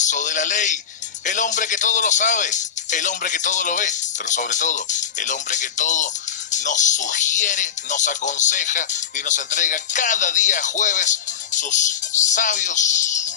brazo de la ley, el hombre que todo lo sabe, el hombre que todo lo ve, pero sobre todo, el hombre que todo nos sugiere, nos aconseja y nos entrega cada día jueves sus sabios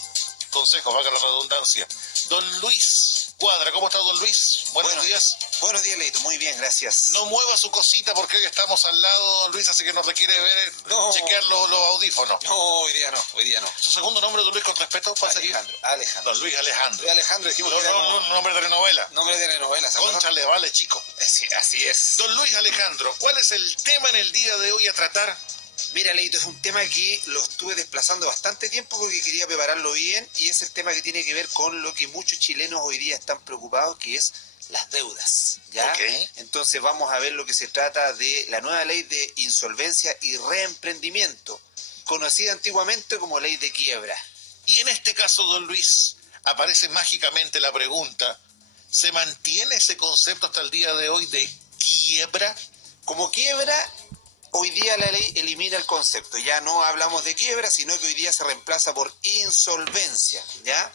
consejos, valga la redundancia. Don Luis Cuadra, ¿cómo está don Luis? Buenos días. Buenos días, Leito, muy bien, gracias. No mueva su cosita porque hoy estamos al lado, don Luis, así que nos requiere ver, chequear los audífonos. No, hoy día no. ¿Su segundo nombre, don Luis, con respeto? Alejandro. Don Luis Alejandro. Alejandro, dijimos que era nombre de telenovela. nombre de telenovela. Concha le vale, chico. Sí, así es. Don Luis Alejandro, ¿cuál es el tema en el día de hoy a tratar? Mira, Leito, es un tema que lo estuve desplazando bastante tiempo porque quería prepararlo bien y es el tema que tiene que ver con lo que muchos chilenos hoy día están preocupados, que es las deudas, ¿ya? Okay. Entonces vamos a ver lo que se trata de la nueva ley de insolvencia y reemprendimiento, conocida antiguamente como ley de quiebra. Y en este caso, don Luis, aparece mágicamente la pregunta, ¿se mantiene ese concepto hasta el día de hoy de quiebra? Como quiebra, hoy día la ley elimina el concepto, ya no hablamos de quiebra, sino que hoy día se reemplaza por insolvencia, ¿ya?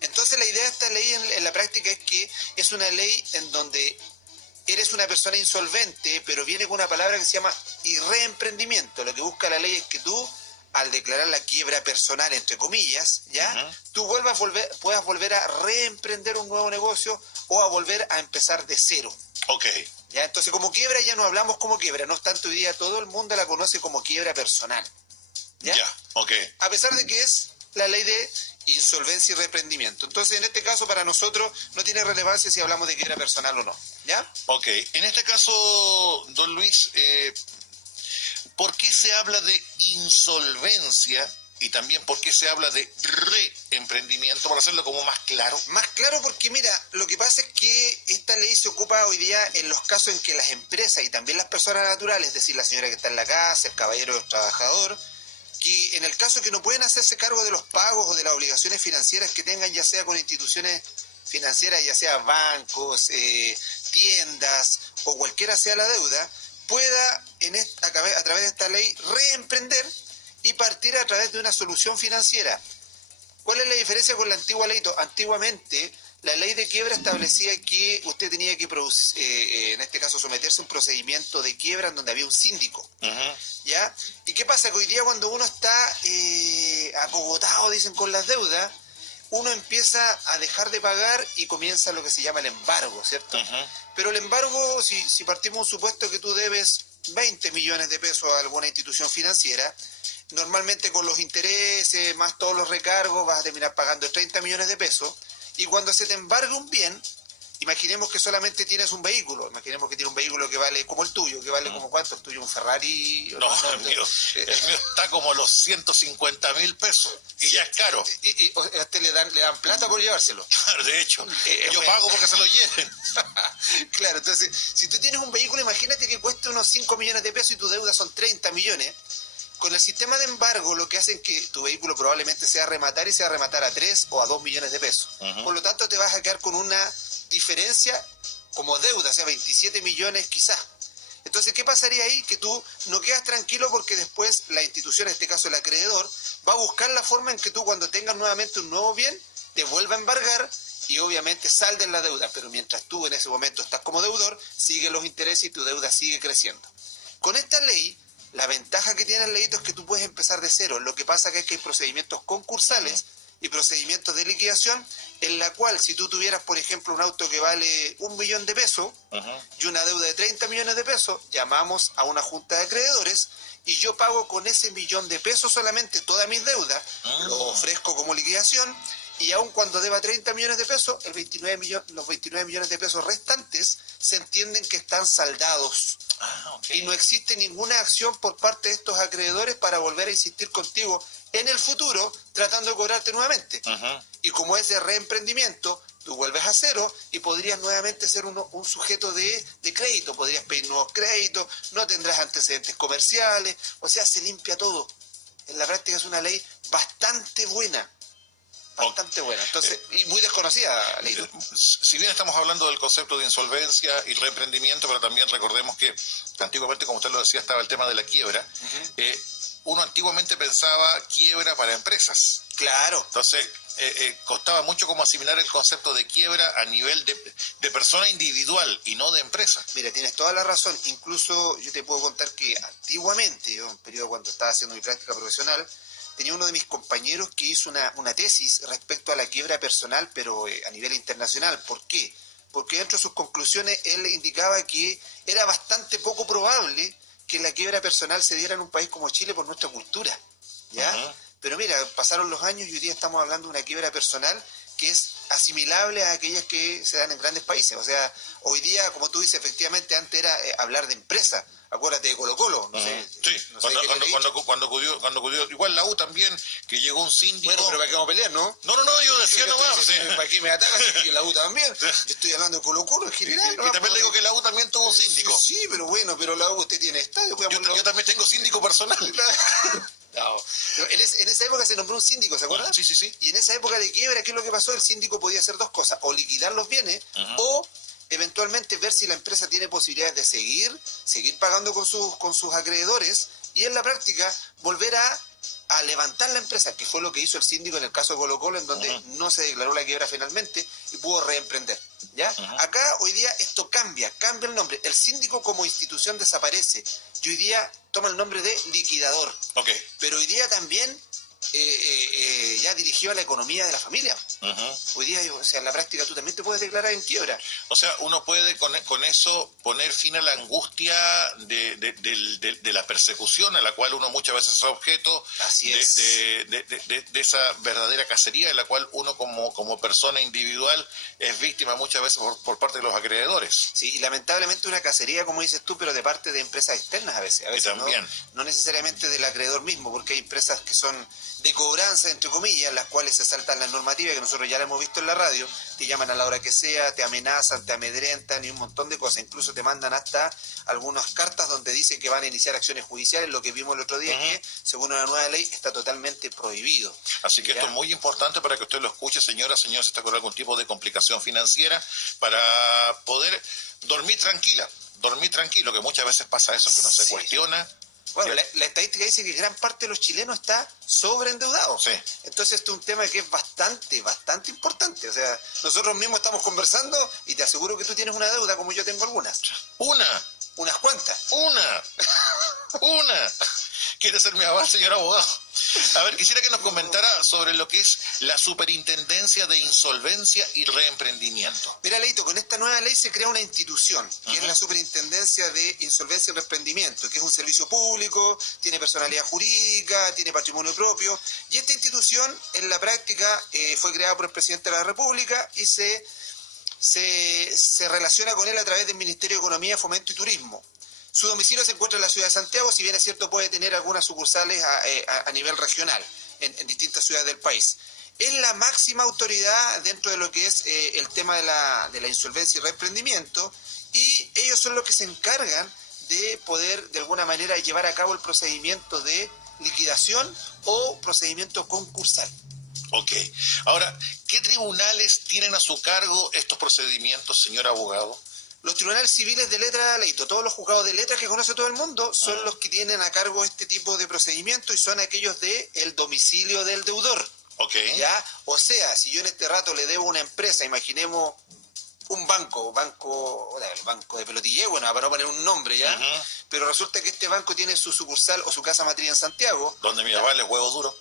Entonces la idea de esta ley en la práctica es que es una ley en donde eres una persona insolvente, pero viene con una palabra que se llama reemprendimiento. Lo que busca la ley es que tú, al declarar la quiebra personal, entre comillas, ¿ya? Tú puedas volver a reemprender un nuevo negocio o a volver a empezar de cero. Ok. ¿Ya? Entonces, como quiebra ya no hablamos como quiebra, no obstante hoy día todo el mundo la conoce como quiebra personal. ¿Ya? Ok. A pesar de que es la ley de insolvencia y reemprendimiento. Entonces, en este caso, para nosotros no tiene relevancia si hablamos de quiebra personal o no. ¿Ya? Ok. En este caso, don Luis, ¿por qué se habla de insolvencia y también por qué se habla de reemprendimiento? Para hacerlo como más claro. Más claro porque, mira, lo que pasa es que esta ley se ocupa hoy día en los casos en que las empresas y también las personas naturales, es decir, la señora que está en la casa, el caballero o el trabajador, que en el caso que no pueden hacerse cargo de los pagos o de las obligaciones financieras que tengan, ya sea con instituciones financieras, ya sea bancos, tiendas o cualquiera sea la deuda, pueda a través de esta ley reemprender y partir a través de una solución financiera. ¿Cuál es la diferencia con la antigua ley? Antiguamente, la ley de quiebra establecía que usted tenía que, en este caso, someterse a un procedimiento de quiebra en donde había un síndico. ¿Ya? ¿Y qué pasa? Que hoy día cuando uno está acogotado, dicen, con las deudas, uno empieza a dejar de pagar y comienza lo que se llama el embargo, ¿cierto? Pero el embargo, si partimos de un supuesto que tú debes 20 millones de pesos a alguna institución financiera, normalmente con los intereses más todos los recargos vas a terminar pagando 30 millones de pesos, y cuando se te embargue un bien, imaginemos que solamente tienes un vehículo, imaginemos que tienes un vehículo que vale como el tuyo, que vale como ¿cuánto? ¿El tuyo un Ferrari? No, el mío está como los 150.000 pesos y ya es caro. Y a usted le dan plata por llevárselo. De hecho, yo pago porque se lo lleven. Claro, entonces, si tú tienes un vehículo, imagínate que cuesta unos 5 millones de pesos y tu deuda son 30 millones. Con el sistema de embargo lo que hacen es que tu vehículo probablemente se va a rematar y se va a rematar a 3 o a 2 millones de pesos. Por lo tanto, te vas a quedar con una diferencia como deuda, o sea, 27 millones quizás. Entonces, ¿qué pasaría ahí? Que tú no quedas tranquilo porque después la institución, en este caso el acreedor, va a buscar la forma en que tú cuando tengas nuevamente un nuevo bien, te vuelva a embargar y obviamente salden la deuda. Pero mientras tú en ese momento estás como deudor, siguen los intereses y tu deuda sigue creciendo. Con esta ley, la ventaja que tiene el leyito es que tú puedes empezar de cero. Lo que pasa es que hay procedimientos concursales y procedimientos de liquidación en la cual si tú tuvieras, por ejemplo, un auto que vale 1 millón de pesos y una deuda de 30 millones de pesos, llamamos a una junta de acreedores y yo pago con ese 1 millón de pesos solamente todas mis deudas, lo ofrezco como liquidación y aun cuando deba 30 millones de pesos, los 29 millones de pesos restantes se entienden que están saldados. Y no existe ninguna acción por parte de estos acreedores para volver a insistir contigo en el futuro tratando de cobrarte nuevamente. Y como es de reemprendimiento, tú vuelves a cero y podrías nuevamente ser un sujeto de crédito, podrías pedir nuevos créditos, no tendrás antecedentes comerciales, o sea, se limpia todo. En la práctica es una ley bastante buena. Bastante buena, entonces, y muy desconocida, Leito. Si bien estamos hablando del concepto de insolvencia y reemprendimiento, pero también recordemos que antiguamente, como usted lo decía, estaba el tema de la quiebra. Uno antiguamente pensaba quiebra para empresas. Claro. Entonces, costaba mucho como asimilar el concepto de quiebra a nivel de persona individual y no de empresa. Mira, tienes toda la razón. Incluso yo te puedo contar que antiguamente, yo en un periodo cuando estaba haciendo mi práctica profesional, tenía uno de mis compañeros que hizo una tesis respecto a la quiebra personal, pero a nivel internacional. ¿Por qué? Porque dentro de sus conclusiones él indicaba que era bastante poco probable que la quiebra personal se diera en un país como Chile por nuestra cultura, ¿ya? Uh-huh. Pero mira, pasaron los años y hoy día estamos hablando de una quiebra personal que es asimilable a aquellas que se dan en grandes países. O sea, hoy día, como tú dices, efectivamente antes era hablar de empresa. Acuérdate de Colo-Colo, no sé. Sí, no sé cuando acudió, igual la U también, que llegó un síndico. Bueno, pero ¿para qué vamos a pelear, no? No, yo decía nomás. ¿Para qué me atacan? Y la U también. Yo estoy hablando de Colo-Colo en general. Y también le digo que la U también tuvo síndico. Sí, pero bueno, pero la U usted tiene estadio. Yo también tengo síndico personal. No. En esa época se nombró un síndico, ¿se acuerdan? Sí. Y en esa época de quiebra, ¿qué es lo que pasó? El síndico podía hacer dos cosas, o liquidar los bienes, o eventualmente ver si la empresa tiene posibilidades de seguir pagando con sus acreedores, y en la práctica volver a levantar la empresa, que fue lo que hizo el síndico en el caso de Colo-Colo, en donde no se declaró la quiebra finalmente y pudo reemprender. ¿Ya? Acá hoy día esto cambia el nombre. El síndico como institución desaparece y hoy día toma el nombre de liquidador. Okay. Pero hoy día también ya dirigió a la economía de la familia. Hoy día, o sea, en la práctica tú también te puedes declarar en quiebra. O sea, uno puede con eso poner fin a la angustia de la persecución a la cual uno muchas veces es objeto. Así es. De esa verdadera cacería en la cual uno como persona individual es víctima muchas veces por parte de los acreedores. Sí, y lamentablemente una cacería, como dices tú, pero de parte de empresas externas a veces. Y también. No necesariamente del acreedor mismo, porque hay empresas que son de cobranza, entre comillas, las cuales se saltan las normativas que nosotros ya la hemos visto en la radio, te llaman a la hora que sea, te amenazan, te amedrentan y un montón de cosas, incluso te mandan hasta algunas cartas donde dicen que van a iniciar acciones judiciales, lo que vimos el otro día que, según una nueva ley, está totalmente prohibido. Así que esto es muy importante para que usted lo escuche, señora, señor, si está con algún tipo de complicación financiera, para poder dormir tranquilo, que muchas veces pasa eso, que uno se cuestiona. Bueno, la estadística dice que gran parte de los chilenos está sobreendeudado. Sí. Entonces esto es un tema que es bastante importante. O sea, nosotros mismos estamos conversando y te aseguro que tú tienes una deuda como yo tengo algunas. Unas cuantas. Una. ¿Quiere ser mi aval, señor abogado? A ver, quisiera que nos comentara sobre lo que es la Superintendencia de Insolvencia y Reemprendimiento. Mira, Leito, con esta nueva ley se crea una institución, que es la Superintendencia de Insolvencia y Reemprendimiento, que es un servicio público, tiene personalidad jurídica, tiene patrimonio propio, y esta institución en la práctica fue creada por el presidente de la República y se relaciona con él a través del Ministerio de Economía, Fomento y Turismo. Su domicilio se encuentra en la ciudad de Santiago, si bien es cierto puede tener algunas sucursales a nivel regional en distintas ciudades del país. Es la máxima autoridad dentro de lo que es el tema de la insolvencia y reemprendimiento, y ellos son los que se encargan de poder de alguna manera llevar a cabo el procedimiento de liquidación o procedimiento concursal. Ok. Ahora, ¿qué tribunales tienen a su cargo estos procedimientos, señor abogado? Los tribunales civiles de letra, Leito, todos los juzgados de letra que conoce todo el mundo, son los que tienen a cargo este tipo de procedimiento y son aquellos de el domicilio del deudor. Ok. ¿Ya? O sea, si yo en este rato le debo a una empresa, imaginemos un banco de Pelotille, bueno, para no poner un nombre, ¿ya? Pero resulta que este banco tiene su sucursal o su casa matriz en Santiago. Donde mi aval es huevo duro.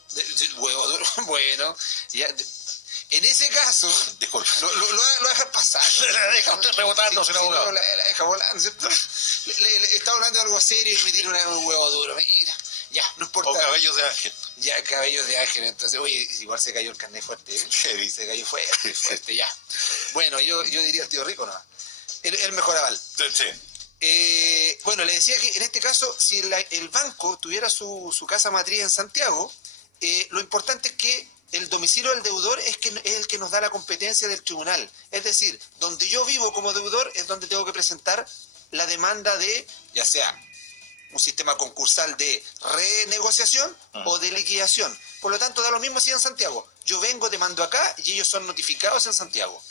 Huevo duro, bueno, ya... En ese caso, disculpe, lo va a dejar pasar. La deja usted rebotando, señor abogado. No, la deja volando, ¿cierto? Le está hablando de algo serio y me tira un huevo duro. Mira, ya, no importa. O cabellos de ángel. Ya, cabellos de ángel. Entonces, oye, igual se cayó el carnet fuerte, ¿eh? Heavy. Se cayó fuerte, ya. Bueno, yo diría el tío rico, ¿no? El mejor aval. Sí. Bueno, le decía que en este caso, si el banco tuviera su casa matriz en Santiago, lo importante es que el domicilio del deudor es el que nos da la competencia del tribunal. Es decir, donde yo vivo como deudor es donde tengo que presentar la demanda de, ya sea un sistema concursal de renegociación o de liquidación. Por lo tanto, da lo mismo si en Santiago. Yo vengo, demando acá y ellos son notificados en Santiago.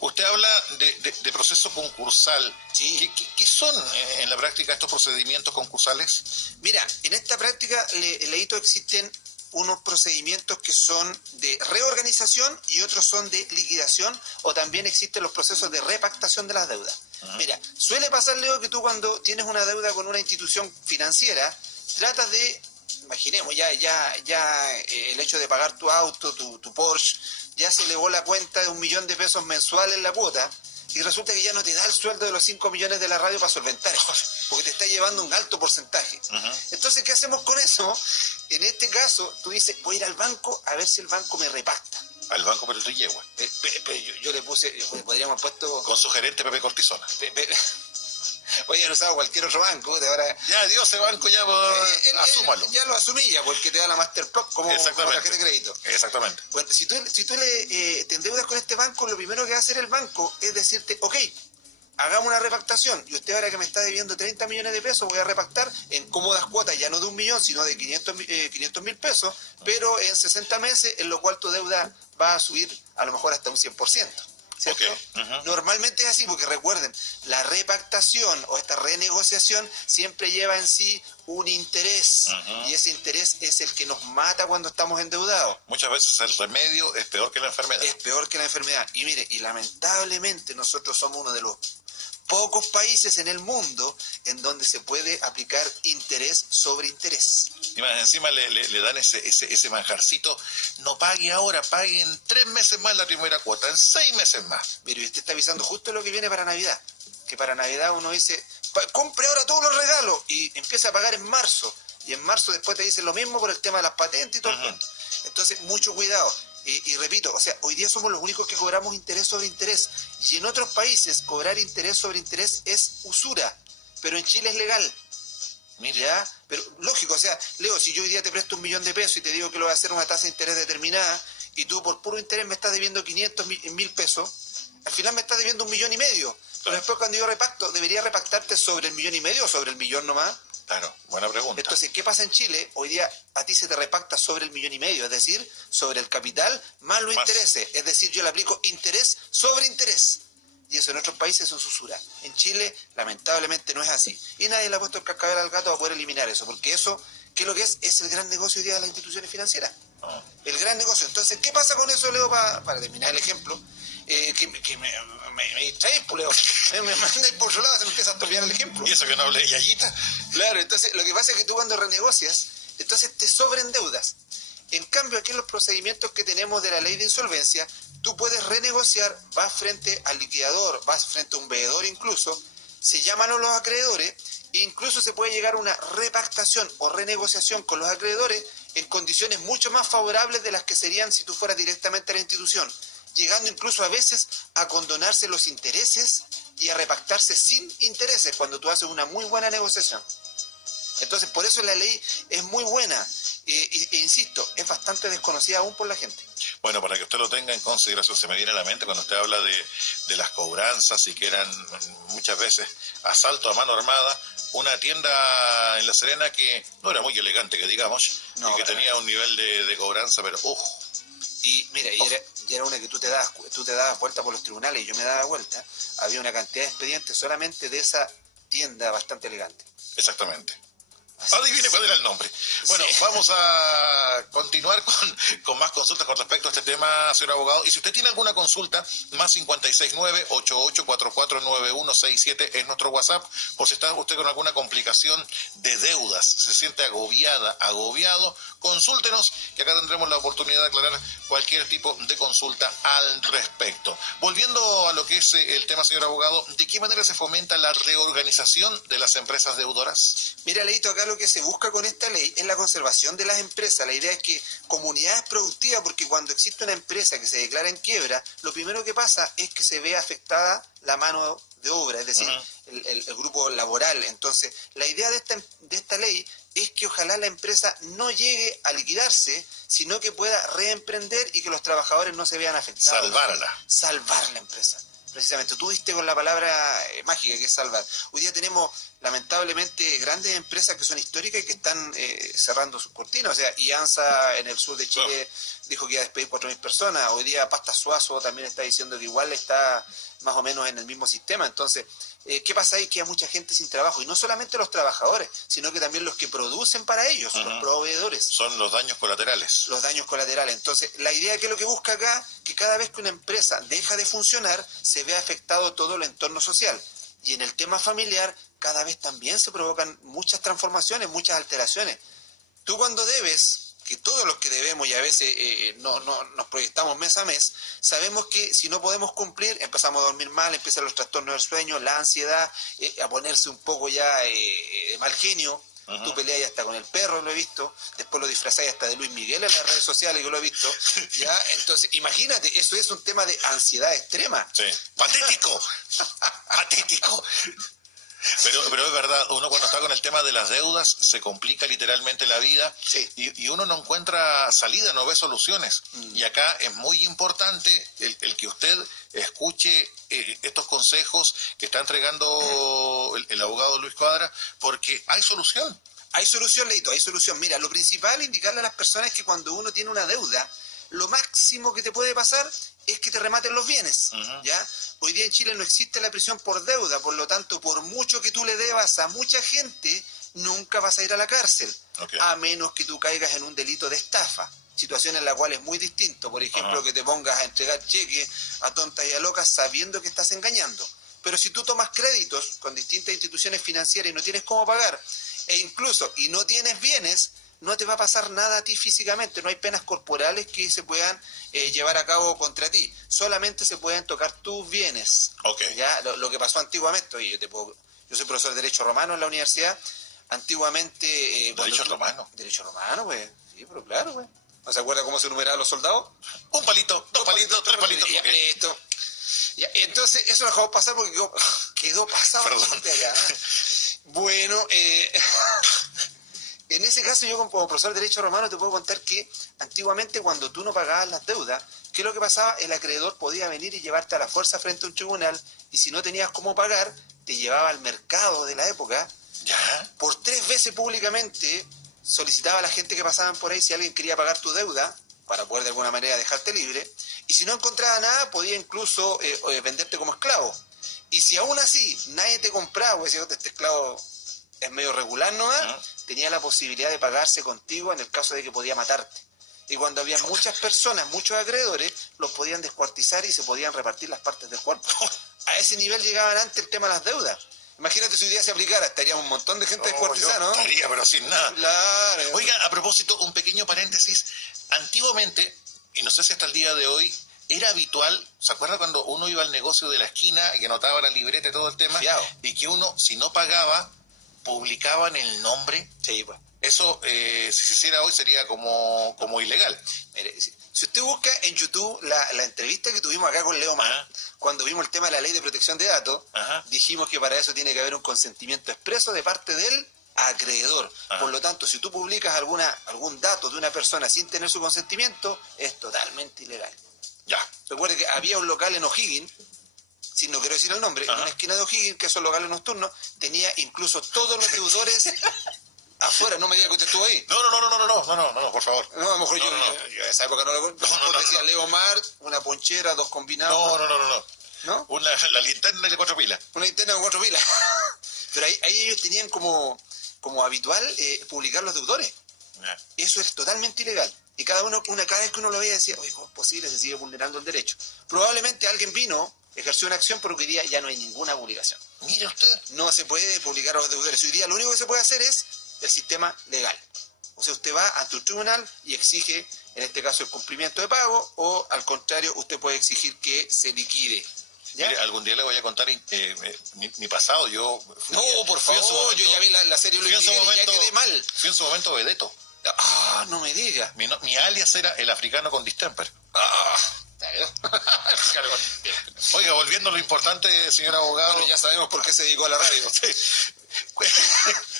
Usted habla de proceso concursal. Sí. ¿Qué son en la práctica estos procedimientos concursales? Mira, en esta práctica, Leito, existen unos procedimientos que son de reorganización y otros son de liquidación, o también existen los procesos de repactación de las deudas. Mira, suele pasar, Leo, que tú cuando tienes una deuda con una institución financiera, tratas de, imaginemos, ya el hecho de pagar tu auto, tu Porsche, ya se elevó la cuenta de 1 millón de pesos mensual en la cuota, y resulta que ya no te da el sueldo de los 5 millones de la radio para solventar eso, porque te está llevando un alto porcentaje. Entonces, ¿qué hacemos con eso? En este caso, tú dices, voy a ir al banco a ver si el banco me repacta. Al banco, pero tu yegua. Yo le puse, podríamos haber puesto... Con su gerente Pepe Cortisona. Oye, han usado cualquier otro banco, de ahora... Ya, dio ese banco, ya asúmalo. Ya lo asumí ya, porque te da la Masterplop como tarjeta de crédito. Exactamente. Bueno, si tú te endeudas con este banco, lo primero que va a hacer el banco es decirte, ok, hagamos una repactación, y usted ahora que me está debiendo 30 millones de pesos, voy a repactar en cómodas cuotas, ya no de 1 millón, sino de 500 mil pesos, pero en 60 meses, en lo cual tu deuda va a subir a lo mejor hasta un 100%. ¿Cierto? Okay. Normalmente es así, porque recuerden, la repactación o esta renegociación siempre lleva en sí un interés, y ese interés es el que nos mata cuando estamos endeudados. Muchas veces el remedio es peor que la enfermedad. Es peor que la enfermedad. Y mire, y lamentablemente nosotros somos uno de los pocos países en el mundo en donde se puede aplicar interés sobre interés. Y más encima le dan ese manjarcito, no pague ahora, pague en 3 meses más la primera cuota, en 6 meses más. Mire, usted está avisando justo lo que viene para Navidad, que para Navidad uno dice, compre ahora todos los regalos, y empieza a pagar en marzo, y en marzo después te dicen lo mismo por el tema de las patentes y todo el mundo. Entonces, mucho cuidado. Y repito, o sea, hoy día somos los únicos que cobramos interés sobre interés, y en otros países cobrar interés sobre interés es usura, pero en Chile es legal. Mira. ¿Ya? Pero lógico, o sea, Leo, si yo hoy día te presto 1 millón de pesos y te digo que lo voy a hacer una tasa de interés determinada, y tú por puro interés me estás debiendo 500.000 pesos, al final me estás debiendo 1,5 millones. Pero después cuando yo repacto, ¿debería repactarte sobre el 1,5 millones o sobre el millón nomás? Claro, buena pregunta. Entonces, ¿qué pasa en Chile? Hoy día a ti se te repacta sobre el 1,5 millones, es decir, sobre el capital más los intereses. Es decir, yo le aplico interés sobre interés. Y eso en otros países es usura. En Chile, lamentablemente, no es así. Y nadie le ha puesto el cascabel al gato para poder eliminar eso, porque eso, ¿qué es lo que es? Es el gran negocio hoy día de las instituciones financieras. El gran negocio. Entonces, ¿qué pasa con eso, Leo, para terminar el ejemplo? Que me distraes, pues, Leo. Me mandáis por otro lado, se me empieza a estropear el ejemplo. ¿Y eso que no hablé de Yayita? Claro, entonces lo que pasa es que tú cuando renegocias, entonces te sobreendeudas. En cambio, aquí en los procedimientos que tenemos de la ley de insolvencia, tú puedes renegociar, vas frente al liquidador, vas frente a un veedor incluso, se llaman a los acreedores, e incluso se puede llegar a una repactación o renegociación con los acreedores en condiciones mucho más favorables de las que serían si tú fueras directamente a la institución, llegando incluso a veces a condonarse los intereses y a repactarse sin intereses cuando tú haces una muy buena negociación. Entonces, por eso la ley es muy buena, e insisto, es bastante desconocida aún por la gente. Bueno, para que usted lo tenga en consideración, se me viene a la mente cuando usted habla de las cobranzas y que eran muchas veces asalto a mano armada, una tienda en La Serena que no era muy elegante, que digamos, y que tenía un nivel de cobranza, pero Y mira, y era una que tú te dabas vuelta por los tribunales, y yo me daba vuelta, había una cantidad de expedientes solamente de esa tienda bastante elegante. Exactamente. Adivine cuál era el nombre. Bueno, sí. Vamos a continuar con más consultas con respecto a este tema, señor abogado. Y si usted tiene alguna consulta, más 569-8844-9167 es nuestro WhatsApp. Por si está usted con alguna complicación de deudas, se siente agobiado, consúltenos, que acá tendremos la oportunidad de aclarar cualquier tipo de consulta al respecto. Volviendo a lo que es el tema, señor abogado, ¿de qué manera se fomenta la reorganización de las empresas deudoras? Mira, Leito, acá lo que se busca con esta ley es la conservación de las empresas. La idea es que comunidades productivas, porque cuando existe una empresa que se declara en quiebra, lo primero que pasa es que se ve afectada la mano de obra, es decir, el grupo laboral. Entonces, la idea de esta ley es que ojalá la empresa no llegue a liquidarse, sino que pueda reemprender y que los trabajadores no se vean afectados. Salvar la empresa. Precisamente, tú diste con la palabra mágica que es salvar. Hoy día tenemos, lamentablemente, grandes empresas que son históricas y que están cerrando sus cortinas. O sea, IANSA en el sur de Chile dijo que iba a despedir 4.000 personas. Hoy día Pasta Suazo también está diciendo que igual está más o menos en el mismo sistema. Entonces, ¿qué pasa ahí? Que hay mucha gente sin trabajo. Y no solamente los trabajadores, sino que también los que producen para ellos, los proveedores. Son los daños colaterales. Los daños colaterales. Entonces, la idea que es lo que busca acá, que cada vez que una empresa deja de funcionar, se ve afectado todo el entorno social. Y en el tema familiar, cada vez también se provocan muchas transformaciones, muchas alteraciones. Tú cuando debes, que todos los que debemos y a veces nos proyectamos mes a mes, sabemos que si no podemos cumplir, empezamos a dormir mal, empiezan los trastornos del sueño, la ansiedad, a ponerse un poco ya de mal genio. Tú peleas hasta con el perro, lo he visto. Después lo disfrazáis hasta de Luis Miguel en las redes sociales, que lo he visto. ¿Ya? Entonces, imagínate, eso es un tema de ansiedad extrema. Sí. Patético. Patético. Pero es verdad, uno cuando está con el tema de las deudas se complica literalmente la vida. Sí. y uno no encuentra salida, no ve soluciones. Y acá es muy importante el que usted escuche estos consejos que está entregando el abogado Luis Cuadra, porque hay solución. Hay solución, Leito, hay solución. Mira, lo principal es indicarle a las personas que cuando uno tiene una deuda, lo máximo que te puede pasar es que te rematen los bienes, ¿ya? Hoy día en Chile no existe la prisión por deuda, por lo tanto, por mucho que tú le debas a mucha gente, nunca vas a ir a la cárcel, a menos que tú caigas en un delito de estafa. Situación en la cual es muy distinto, por ejemplo, que te pongas a entregar cheques a tontas y a locas sabiendo que estás engañando. Pero si tú tomas créditos con distintas instituciones financieras y no tienes cómo pagar, e incluso y no tienes bienes, no te va a pasar nada a ti físicamente, no hay penas corporales que se puedan llevar a cabo contra ti, solamente se pueden tocar tus bienes. ¿Ya? Lo que pasó antiguamente, oye, yo soy profesor de Derecho Romano en la universidad, antiguamente... ¿Derecho romano? Derecho Romano, pues, sí, pero claro, pues. ¿No se acuerda cómo se numeraban los soldados? Un palito, dos palitos, tres palitos. Ya, listo. Ya, entonces, eso lo dejamos pasar porque quedó pasado. Acá. Bueno, en ese caso yo como profesor de Derecho Romano te puedo contar que antiguamente cuando tú no pagabas las deudas, ¿qué es lo que pasaba? El acreedor podía venir y llevarte a la fuerza frente a un tribunal y si no tenías cómo pagar, te llevaba al mercado de la época. ¿Ya? Por 3 veces públicamente solicitaba a la gente que pasaban por ahí si alguien quería pagar tu deuda para poder de alguna manera dejarte libre, y si no encontraba nada podía incluso venderte como esclavo. Y si aún así nadie te compraba, porque decía, este esclavo es medio regular nomás, tenía la posibilidad de pagarse contigo en el caso de que podía matarte. Y cuando había muchas personas, muchos acreedores, los podían descuartizar y se podían repartir las partes del cuerpo. A ese nivel llegaban antes el tema de las deudas. Imagínate si hoy día se aplicara, estaríamos un montón de gente descuartizada, ¿no? Estaría, pero sin nada. Claro. Oiga, a propósito, un pequeño paréntesis. Antiguamente, y no sé si hasta el día de hoy, era habitual, ¿se acuerda cuando uno iba al negocio de la esquina y anotaba la libreta y todo el tema? Fiado. Y que uno, si no pagaba, publicaban el nombre. Sí, pues. Eso, si se hiciera hoy, sería como ilegal. Mire, si usted busca en YouTube la entrevista que tuvimos acá con Leo Mar, cuando vimos el tema de la ley de protección de datos, dijimos que para eso tiene que haber un consentimiento expreso de parte del acreedor. Por lo tanto, si tú publicas algún dato de una persona sin tener su consentimiento, es totalmente ilegal. Ya. Recuerde que había un local en O'Higgins, si no quiero decir el nombre, en una esquina de O'Higgins, que esos locales nocturnos, tenía incluso todos los deudores afuera. No me diga que usted estuvo ahí. No, por favor. No, a lo mejor yo en esa época no lo decía Leo Mar, una ponchera, 2 combinados. No. La linterna de 4 pilas. Una linterna con 4 pilas. Pero ahí ellos tenían como habitual publicar los deudores. Eso es totalmente ilegal. Y cada vez que uno lo veía decía, oye, ¿cómo es posible? Se sigue vulnerando el derecho. Probablemente alguien vino, ejerció una acción, pero hoy día ya no hay ninguna publicación. Mire usted. No se puede publicar a los deudores. Hoy día lo único que se puede hacer es el sistema legal. O sea, usted va a tu tribunal y exige, en este caso, el cumplimiento de pago, o al contrario, usted puede exigir que se liquide. ¿Ya? Mire, algún día le voy a contar mi pasado. Yo por favor, yo ya vi la serie Luis Miguel y ya quedé mal. Fui en su momento vedeto. No me diga. Mi alias era el africano con distemper. Oiga, volviendo a lo importante, señor abogado. Bueno, ya sabemos por qué se dedicó a la radio.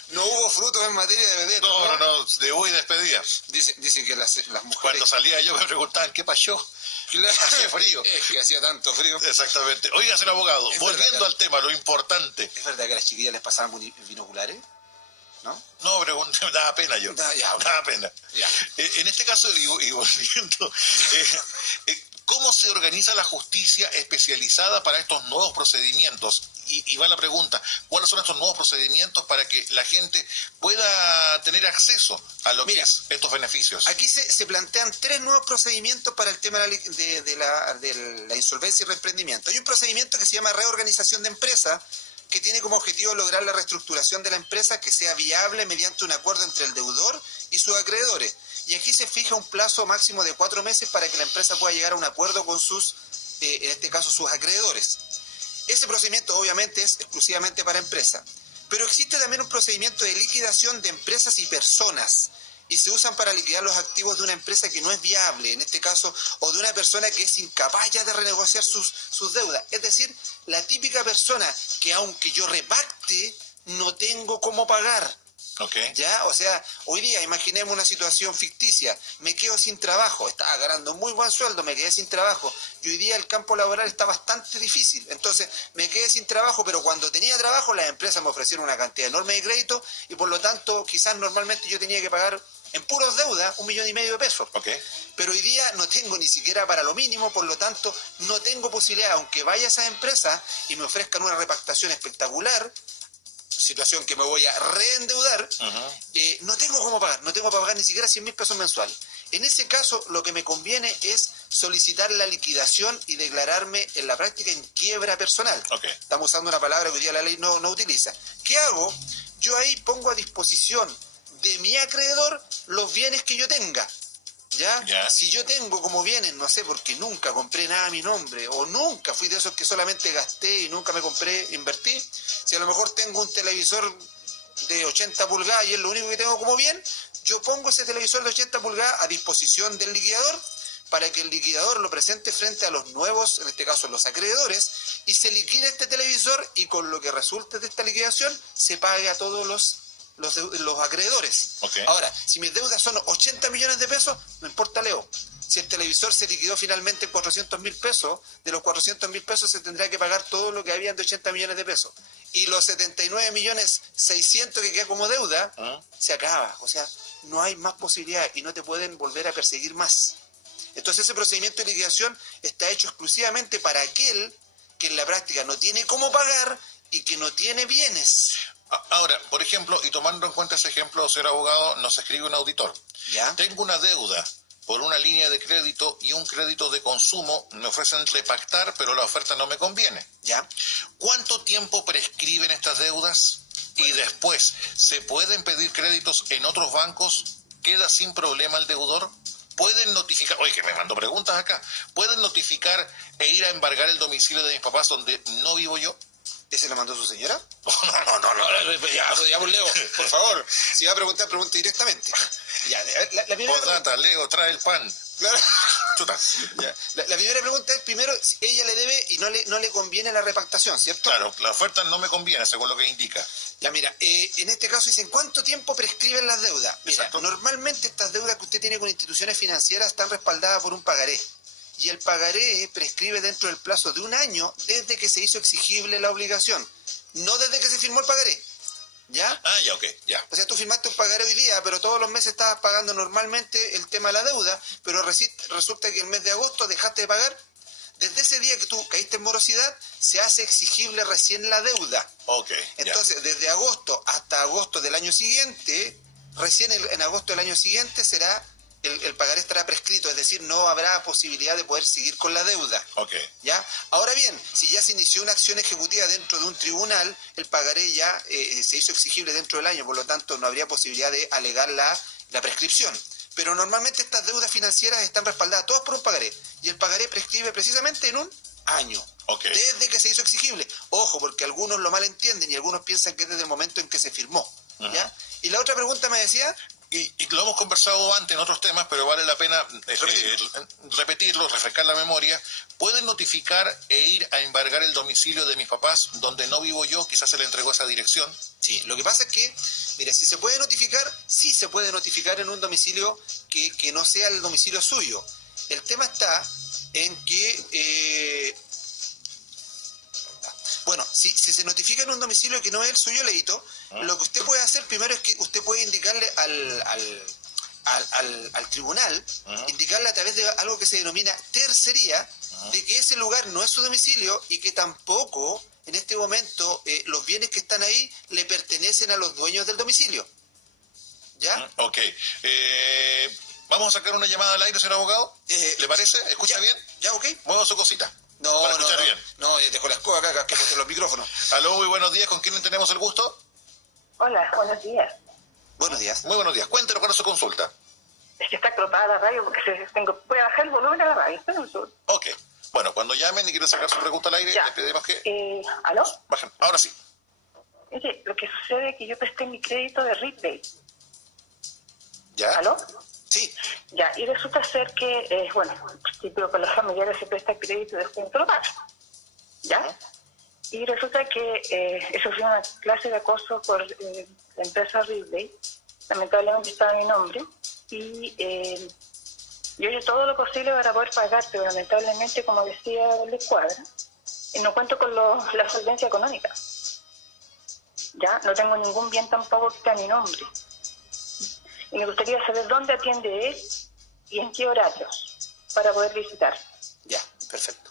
No hubo frutos en materia de vedeto. No, debut y despedida. Dicen que las mujeres... Cuando salía yo me preguntaban, ¿qué pasó? Claro, Hacía frío. es que hacía tanto frío. Exactamente. Oiga, señor abogado, Es volviendo verdad, al tema, lo importante. ¿Es verdad que a las chiquillas les pasaban binoculares? ¿No? No, me daba pena yo. Ya. Daba pena. Ya. En este caso, y volviendo, ¿cómo se organiza la justicia especializada para estos nuevos procedimientos? Y va la pregunta, ¿cuáles son estos nuevos procedimientos para que la gente pueda tener acceso a lo que es estos beneficios? Aquí se plantean 3 nuevos procedimientos para el tema de la insolvencia y reemprendimiento. Hay un procedimiento que se llama reorganización de empresa, que tiene como objetivo lograr la reestructuración de la empresa que sea viable mediante un acuerdo entre el deudor y sus acreedores. Y aquí se fija un plazo máximo de 4 meses para que la empresa pueda llegar a un acuerdo con sus, en este caso, sus acreedores. Ese procedimiento obviamente es exclusivamente para empresas. Pero existe también un procedimiento de liquidación de empresas y personas. Y se usan para liquidar los activos de una empresa que no es viable, en este caso, o de una persona que es incapaz ya de renegociar sus deudas. Es decir, la típica persona que aunque yo repacte, no tengo cómo pagar. Okay. ¿Ya? O sea, hoy día imaginemos una situación ficticia, me quedo sin trabajo, estaba ganando un muy buen sueldo, me quedé sin trabajo, y hoy día el campo laboral está bastante difícil, entonces me quedé sin trabajo, pero cuando tenía trabajo las empresas me ofrecieron una cantidad enorme de crédito, y por lo tanto quizás normalmente yo tenía que pagar en puros deudas 1,5 millones de pesos. Okay. Pero hoy día no tengo ni siquiera para lo mínimo, por lo tanto no tengo posibilidad, aunque vaya a esas empresas y me ofrezcan una repactación espectacular, situación que me voy a reendeudar, no tengo cómo pagar, no tengo para pagar ni siquiera 100.000 pesos mensuales. En ese caso, lo que me conviene es solicitar la liquidación y declararme en la práctica en quiebra personal. Okay. Estamos usando una palabra que hoy día la ley no utiliza. ¿Qué hago? Yo ahí pongo a disposición de mi acreedor los bienes que yo tenga. ¿Ya? Si yo tengo como bienes, no sé, porque nunca compré nada a mi nombre, o nunca fui de esos que solamente gasté y nunca me compré, invertí, si a lo mejor tengo un televisor de 80 pulgadas y es lo único que tengo como bien, yo pongo ese televisor de 80 pulgadas a disposición del liquidador para que el liquidador lo presente frente a los nuevos, en este caso los acreedores, y se liquide este televisor y con lo que resulte de esta liquidación se pague a todos los acreedores. Okay. Ahora, si mis deudas son 80 millones de pesos, no importa, Leo. Si el televisor se liquidó finalmente en 400.000 pesos, de los 400.000 pesos se tendrá que pagar todo lo que habían de 80 millones de pesos. Y los 79 millones 600 que queda como deuda, se acaba. O sea, no hay más posibilidad y no te pueden volver a perseguir más. Entonces ese procedimiento de liquidación está hecho exclusivamente para aquel que en la práctica no tiene cómo pagar y que no tiene bienes. Ahora, por ejemplo, y tomando en cuenta ese ejemplo, señor abogado, nos escribe un auditor. ¿Ya? Tengo una deuda por una línea de crédito y un crédito de consumo, me ofrecen repactar, pero la oferta no me conviene. ¿Ya? ¿Cuánto tiempo prescriben estas deudas? Y después, ¿se pueden pedir créditos en otros bancos? ¿Queda sin problema el deudor? ¿Pueden notificar, oye, que me mandó preguntas acá, ¿pueden notificar e ir a embargar el domicilio de mis papás donde no vivo yo? ¿Ese lo mandó su señora? No. Ya, pues Leo, por favor. Si va a preguntar, pregunte directamente. Ya, la primera Postdata, Leo, trae el pan. Claro. Chuta. Ya. La primera pregunta es, primero, si ella le debe y no le conviene la repactación, ¿cierto? Claro, la oferta no me conviene, según lo que indica. Ya, mira, en este caso dicen, ¿cuánto tiempo prescriben las deudas? Mira, Exacto. Normalmente estas deudas que usted tiene con instituciones financieras están respaldadas por un pagaré. Y el pagaré prescribe dentro del plazo de 1 año desde que se hizo exigible la obligación, no desde que se firmó el pagaré. ¿Ya? Ah, ya, ok, ya. O sea, tú firmaste un pagaré hoy día, pero todos los meses estabas pagando normalmente el tema de la deuda, pero resulta que el mes de agosto dejaste de pagar. Desde ese día que tú caíste en morosidad, se hace exigible recién la deuda. Ok, Entonces, desde agosto hasta agosto del año siguiente, recién en agosto del año siguiente será el pagaré estará prescrito, es decir, no habrá posibilidad de poder seguir con la deuda. Ok. ¿Ya? Ahora bien, si ya se inició una acción ejecutiva dentro de un tribunal, el pagaré ya se hizo exigible dentro del año, por lo tanto no habría posibilidad de alegar la prescripción. Pero normalmente estas deudas financieras están respaldadas todas por un pagaré, y el pagaré prescribe precisamente en 1 año. Okay. Desde que se hizo exigible. Ojo, porque algunos lo malentienden y algunos piensan que es desde el momento en que se firmó. ¿Ya? Y la otra pregunta me decía... Y lo hemos conversado antes en otros temas, pero vale la pena repetirlo, refrescar la memoria. ¿Pueden notificar e ir a embargar el domicilio de mis papás donde no vivo yo? Quizás se le entregó esa dirección. Sí, lo que pasa es que, mira, si se puede notificar, sí se puede notificar en un domicilio que no sea el domicilio suyo. El tema está en que, bueno, si se notifica en un domicilio que no es el suyo, Leito, lo que usted puede hacer primero es que usted puede indicarle al tribunal, indicarle a través de algo que se denomina tercería, de que ese lugar no es su domicilio y que tampoco en este momento los bienes que están ahí le pertenecen a los dueños del domicilio. ¿Ya? Ok. Vamos a sacar una llamada al aire, señor abogado. ¿Le parece? ¿Escucha ya, bien? Ya, ok. Mueva su cosita. No, para escuchar bien. No, dejo la escoba acá, que ponte los micrófonos. Aló, muy buenos días. ¿Con quién tenemos el gusto? Hola, buenos días. Buenos días. Muy buenos días. Cuéntenos cuál es su consulta. Es que está cortada la radio porque voy a bajar el volumen de la radio. Espera un segundo. Ok. Bueno, cuando llamen y quieren sacar su pregunta al aire, Ya. les pedimos que ¿Aló? bajen. Ahora sí. Oye, lo que sucede es que yo presté mi crédito de Ripley. ¿Ya? ¿Aló? Sí. Ya, y resulta ser que, bueno, tipo, con los familiares se presta el crédito y después no lo pagan. ¿Ya? Y resulta que eso fue una clase de acoso por la empresa Ripley. Lamentablemente estaba mi nombre. Y yo hice todo lo posible para poder pagar, pero lamentablemente, como decía el escuadra, no cuento con la solvencia económica. Ya, no tengo ningún bien tampoco que esté a mi nombre. Y me gustaría saber dónde atiende él y en qué horarios para poder visitar. Ya, perfecto.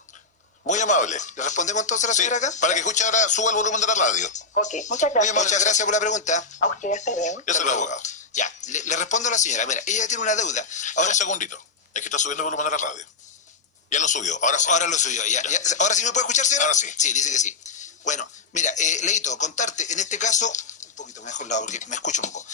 Muy amable. ¿Le respondemos entonces a la Sí, señora acá? para que escuche ahora, suba el volumen de la radio. Ok, muchas gracias. Muchas gracias por la pregunta. A usted, hasta luego. Yo soy el abogado. Ya, le respondo a la señora. Mira, ella tiene una deuda. Ahora un segundito. Es que está subiendo el volumen de la radio. Ya lo subió. Ahora sí. Ahora lo suyo. Ya. ¿Ahora sí me puede escuchar, señora? Ahora sí. Sí, dice que sí. Bueno, mira, Leito, contarte, en este caso, un poquito mejor lado porque me escucho un poco.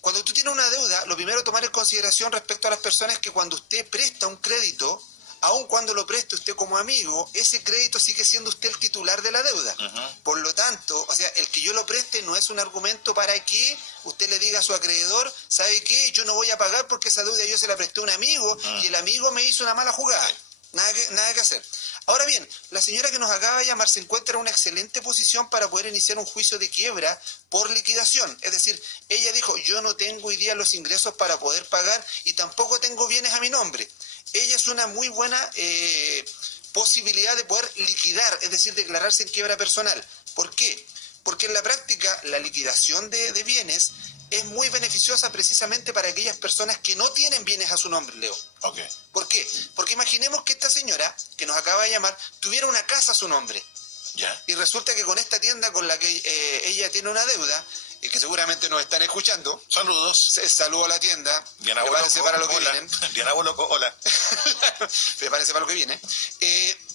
Cuando tú tienes una deuda, lo primero a tomar en consideración respecto a las personas es que cuando usted presta un crédito, aun cuando lo preste usted como amigo, ese crédito sigue siendo usted el titular de la deuda. Por lo tanto, o sea, el que yo lo preste no es un argumento para que usted le diga a su acreedor, ¿sabe qué? Yo no voy a pagar porque esa deuda yo se la presté a un amigo y el amigo me hizo una mala jugada. Nada que hacer. Ahora bien, la señora que nos acaba de llamar se encuentra en una excelente posición para poder iniciar un juicio de quiebra por liquidación. Es decir, ella dijo, yo no tengo hoy día los ingresos para poder pagar y tampoco tengo bienes a mi nombre. Ella es una muy buena posibilidad de poder liquidar, es decir, declararse en quiebra personal. ¿Por qué? Porque en la práctica la liquidación de bienes es muy beneficiosa precisamente para aquellas personas que no tienen bienes a su nombre, Leo. Ok. ¿Por qué? Porque imaginemos que esta señora que nos acaba de llamar tuviera una casa a su nombre. Ya. Y resulta que con esta tienda con la que ella tiene una deuda, y que seguramente nos están escuchando, Saludos. saludo a la tienda, Diana prepárense Boloco, para lo que hola. vienen. Diana Boloco, hola. Prepárense para lo que viene.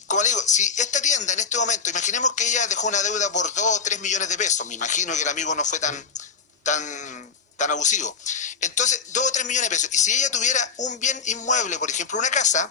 Como le digo, si esta tienda en este momento, imaginemos que ella dejó una deuda por 2 o 3 millones de pesos, me imagino que el amigo no fue tan abusivo. Entonces, 2 o 3 millones de pesos. Y si ella tuviera un bien inmueble, por ejemplo, una casa,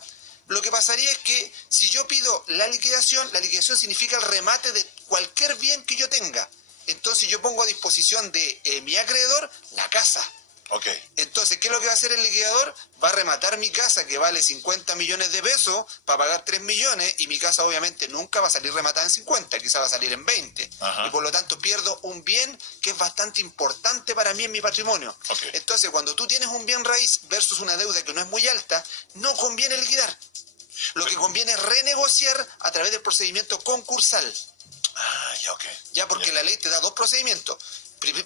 lo que pasaría es que si yo pido la liquidación significa el remate de cualquier bien que yo tenga. Entonces yo pongo a disposición de mi acreedor la casa. Ok. Entonces, ¿qué es lo que va a hacer el liquidador? Va a rematar mi casa, que vale 50 millones de pesos, para pagar 3 millones, y mi casa obviamente nunca va a salir rematada en 50, quizá va a salir en 20. Ajá. Y por lo tanto pierdo un bien que es bastante importante para mí en mi patrimonio. Ok. Entonces, cuando tú tienes un bien raíz versus una deuda que no es muy alta, no conviene liquidar. Lo que conviene es renegociar a través del procedimiento concursal. Ya, ok. Ya, porque la ley te da 2 procedimientos.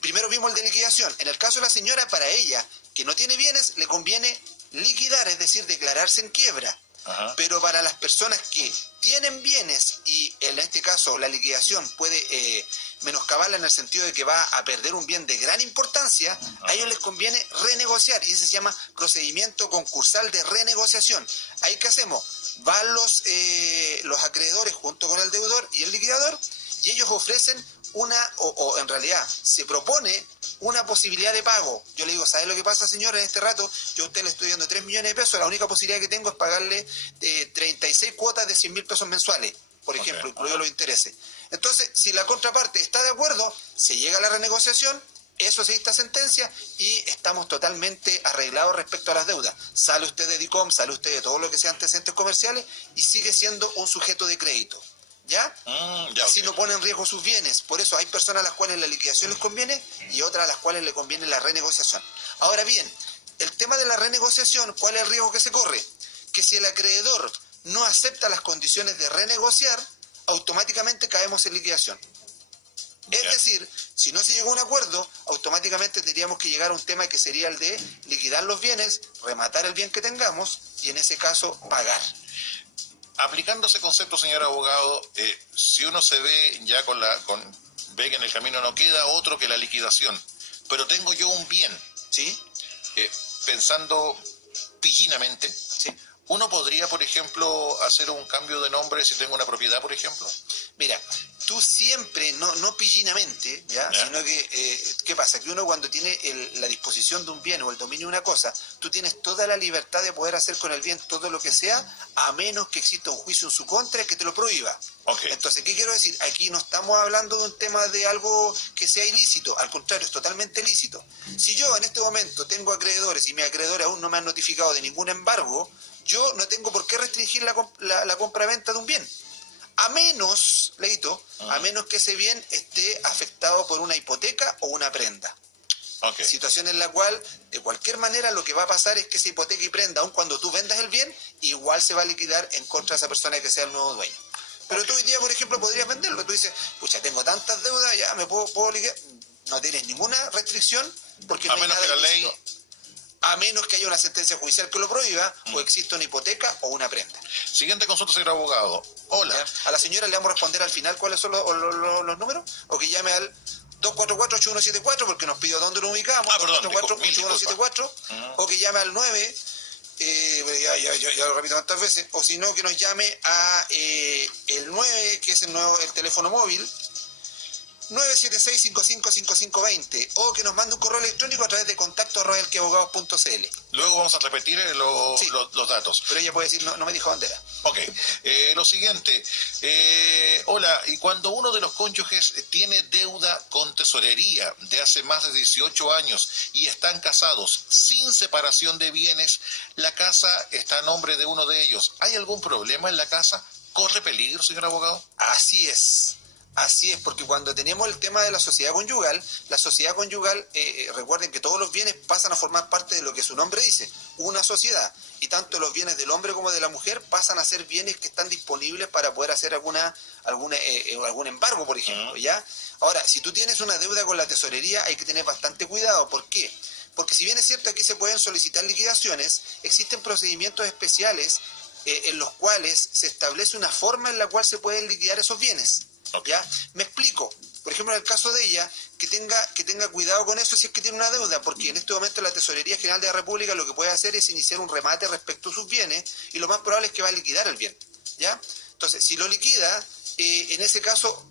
Primero vimos el de liquidación. En el caso de la señora, para ella, que no tiene bienes, le conviene liquidar, es decir, declararse en quiebra. Ajá. Pero para las personas que tienen bienes y en este caso la liquidación puede menoscabarla en el sentido de que va a perder un bien de gran importancia, a ellos les conviene renegociar y ese se llama procedimiento concursal de renegociación. ¿Ahí qué hacemos? Van los acreedores junto con el deudor y el liquidador y ellos ofrecen o en realidad se propone una posibilidad de pago. Yo le digo, ¿sabe lo que pasa, señor? En este rato yo a usted le estoy dando 3 millones de pesos, la única posibilidad que tengo es pagarle 36 cuotas de 100.000 pesos mensuales, por ejemplo, incluidos los intereses. Entonces, si la contraparte está de acuerdo, se llega a la renegociación, eso se dicta sentencia y estamos totalmente arreglados respecto a las deudas. Sale usted de DICOM, sale usted de todo lo que sea antecedentes comerciales y sigue siendo un sujeto de crédito. ¿Ya? Ya, Así ok. no pone en riesgo sus bienes. Por eso hay personas a las cuales la liquidación les conviene y otras a las cuales le conviene la renegociación. Ahora bien, el tema de la renegociación, ¿cuál es el riesgo que se corre? que si el acreedor no acepta las condiciones de renegociar, automáticamente caemos en liquidación. Es decir, si no se llegó a un acuerdo, automáticamente tendríamos que llegar a un tema que sería el de liquidar los bienes, rematar el bien que tengamos y en ese caso pagar. Aplicando ese concepto, señor abogado, si uno se ve ya ve que en el camino no queda otro que la liquidación, pero tengo yo un bien, ¿Sí? Pensando pillinamente, Sí. ¿uno podría, por ejemplo, hacer un cambio de nombre si tengo una propiedad, por ejemplo? Mira, tú siempre, no pillinamente, ¿ya? Sino que, ¿qué pasa? Que uno cuando tiene la disposición de un bien o el dominio de una cosa, tú tienes toda la libertad de poder hacer con el bien todo lo que sea, a menos que exista un juicio en su contra que te lo prohíba. Okay. Entonces, ¿qué quiero decir? Aquí no estamos hablando de un tema de algo que sea ilícito, al contrario, es totalmente lícito. Si yo en este momento tengo acreedores y mis acreedores aún no me han notificado de ningún embargo, yo no tengo por qué restringir la compra-venta de un bien. A menos, Leito, a menos que ese bien esté afectado por una hipoteca o una prenda. Okay. Situación en la cual, de cualquier manera, lo que va a pasar es que esa hipoteca y prenda, aun cuando tú vendas el bien, igual se va a liquidar en contra de esa persona que sea el nuevo dueño. Pero tú hoy día, por ejemplo, podrías venderlo. Tú dices, pucha, tengo tantas deudas, ya me puedo liquidar. No tienes ninguna restricción porque no hay nada ilícito. A menos que haya una sentencia judicial que lo prohíba o exista una hipoteca o una prenda. Siguiente consulta, señor abogado. Hola. ¿Ya? A la señora le vamos a responder al final cuáles son los números, o que llame al 244-8174 porque nos pidió dónde nos ubicamos, 244-8174, o que llame al 9, ya lo repito tantas veces, o si no que nos llame a el 9, que es el teléfono móvil, 976-555520, o que nos mande un correo electrónico a través de contacto@elqueabogados.cl. Luego vamos a repetir los datos. Pero ella puede decir, no me dijo dónde era. Ok. Lo siguiente. Hola, y cuando uno de los cónyuges tiene deuda con tesorería de hace más de 18 años y están casados sin separación de bienes, la casa está a nombre de uno de ellos, ¿hay algún problema en la casa? ¿Corre peligro, señor abogado? Así es, porque cuando tenemos el tema de la sociedad conyugal, recuerden que todos los bienes pasan a formar parte de lo que su nombre dice, una sociedad, y tanto los bienes del hombre como de la mujer pasan a ser bienes que están disponibles para poder hacer algún embargo, por ejemplo, ¿ya? Ahora, si tú tienes una deuda con la tesorería, hay que tener bastante cuidado. ¿Por qué? Porque si bien es cierto aquí se pueden solicitar liquidaciones, existen procedimientos especiales en los cuales se establece una forma en la cual se pueden liquidar esos bienes. ¿Ya? Me explico. Por ejemplo, en el caso de ella, que tenga cuidado con eso si es que tiene una deuda, porque en este momento la Tesorería General de la República lo que puede hacer es iniciar un remate respecto a sus bienes y lo más probable es que va a liquidar el bien. ¿Ya? Entonces, si lo liquida, en ese caso,